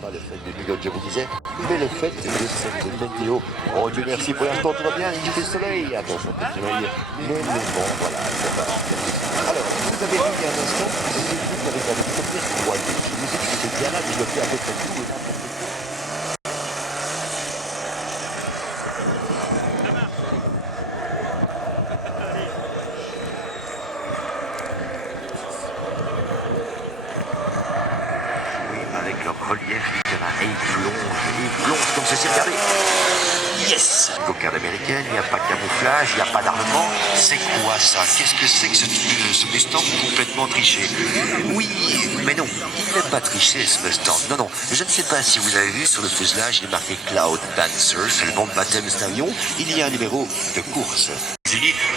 pas le fait de pilote, je vous disais, mais le fait de cette météo. Oh Dieu merci, pour l'instant tout va bien, il fait soleil, attention, petit soleil, mais bon, voilà, c'est pas. Alors, vous avez vu il y a un instant, je vous ai dit qu'avec la première fois de musique, c'est bien là que je le fais à peu près tout et n'importe quoi. Avec leur relief du terrain. Et il plonge comme ceci, regardez. Yes! Cocarde américaine, il n'y a pas de camouflage, il n'y a pas d'armement. C'est quoi ça? Qu'est-ce que c'est que ce Mustang complètement triché? Oui, mais non, il n'est pas triché ce Mustang. Non, non, je ne sais pas si vous avez vu sur le fuselage, il est marqué Cloud Dancer, c'est le bon de baptême de cet avion. Il y a un numéro de course.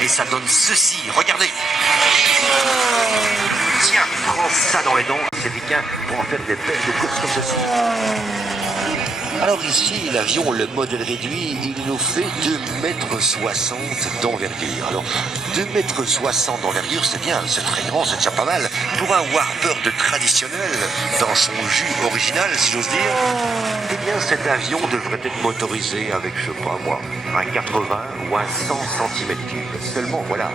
Et ça donne ceci, regardez! Tiens, prends ça dans les dents, c'est piquant pour en faire des belles de course comme ceci. Alors ici, l'avion, le modèle réduit, il nous fait 2,60 m d'envergure. Alors, 2,60 m d'envergure, c'est bien, c'est très grand, c'est déjà pas mal. Pour un Warbird traditionnel, dans son jus original, si j'ose dire, eh bien cet avion devrait être motorisé avec, je sais pas moi, un 80 ou un 100 cm3. Seulement, voilà.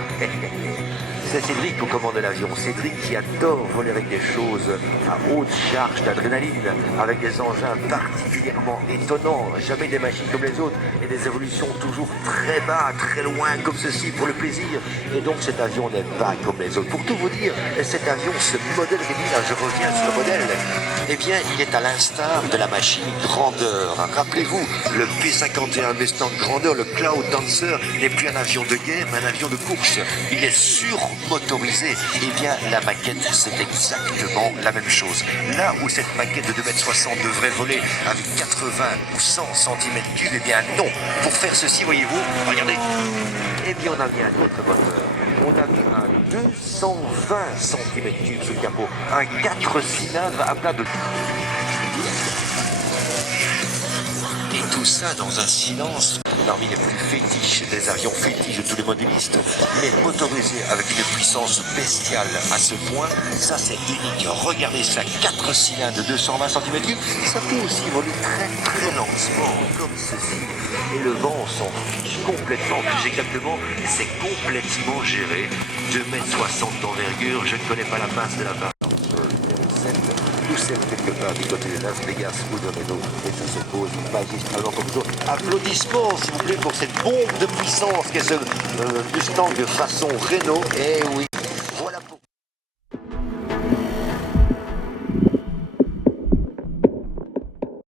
C'est Cédric au commande de l'avion. Cédric qui adore voler avec des choses à haute charge d'adrénaline, avec des engins particulièrement étonnants, jamais des machines comme les autres, et des évolutions toujours très bas, très loin, comme ceci, pour le plaisir. Et donc cet avion n'est pas comme les autres. Pour tout vous dire, cet avion, ce modèle réduit, là je reviens sur le modèle, eh bien il est à l'instar de la machine grandeur. Rappelez-vous, le P-51 Mustang grandeur, le Cloud Dancer, n'est plus un avion de guerre, mais un avion de course. Il est surmotorisé. Eh bien, la maquette, c'est exactement la même chose. Là où cette maquette de 2,60 m devrait voler avec 80 ou 100 cm3, eh bien non. Pour faire ceci, voyez-vous, regardez. Eh bien, on a mis un autre moteur. On a mis un 220 cm3 sous le capot. Un 4 cylindres à plat de... Et tout ça dans un silence parmi les plus fétiches des avions fétiches de tous les modélistes, mais motorisé avec une puissance bestiale à ce point, ça c'est unique. Regardez ça, 4 cylindres de 220 cm3, ça peut aussi voler très très lentement, comme ceci. Et le vent s'en fiche complètement, plus exactement, c'est complètement géré. 2,60 m d'envergure, je ne connais pas la masse de la barre. Nous sommes quelque part du côté de Las Vegas ou de Reno, et ça se pose magistralement comme toujours. Applaudissements, s'il vous plaît, pour cette bombe de puissance qu'est ce Mustang de façon Renault. Eh oui.